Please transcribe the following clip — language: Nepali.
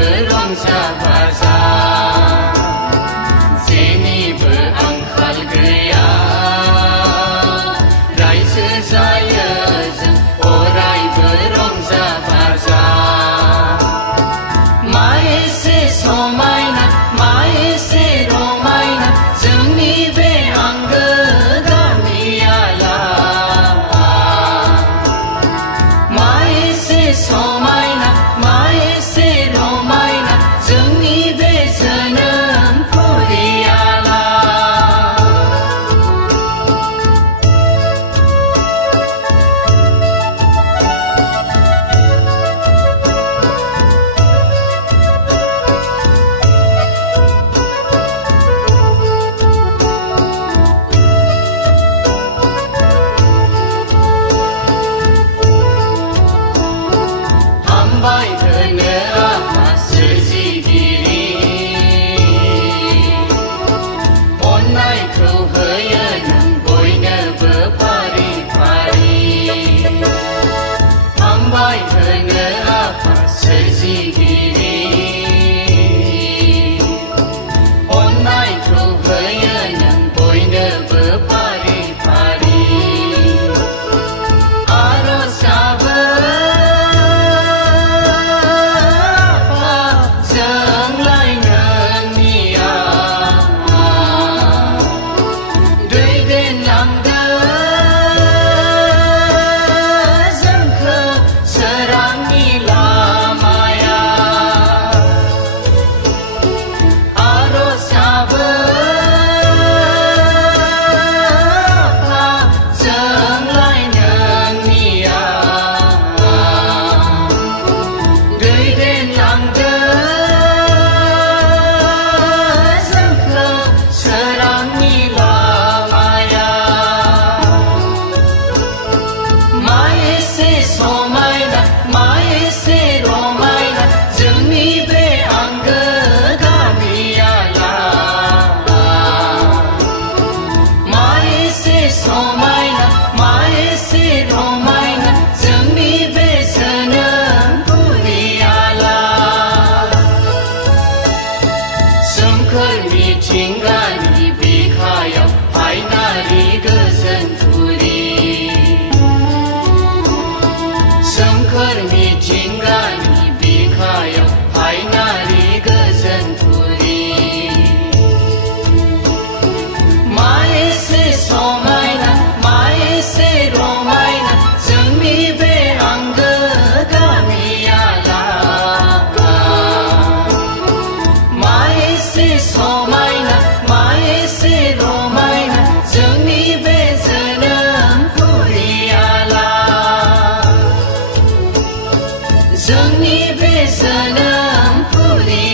berongsa baza जेनिबो आंखाल गैया रायजो जायो जों अरायबो रंजा बाजा मा एसे समायना मा एसे रमायना जोंनि बे आंगो गामियालाय मा एसे समायना मा एसे रमायना जोंनि बे जोनोम हामबाय होनो आफा सोरजिगिरि अननायखौ होयो नों बयनोबो फारि फारि हामबाय होनो आफा सोरजिगिरि अननायखौ होयो नों बयनोबो फारि फारि आर'जाबो समायना मा एसे रमायना जोंनि बे आंगो गामियालाय मा एसे समायना मा एसे रमायना जोंनि बे जोनोम बुरियालाय सोमखोर मिथिंगानि बिखायाव हायनारि गोजोन सोमखोर मिथिंगानि बिखायाव हायनारि गोजोन थुरि मा एसे समायना मा एसे रमायना जोंनि बे आंगो गामियालाय मा एसे समायना मा एसे रमायना जोंनि बे जोनोम बुरियालाय जोंनि बे जोनोम बुरि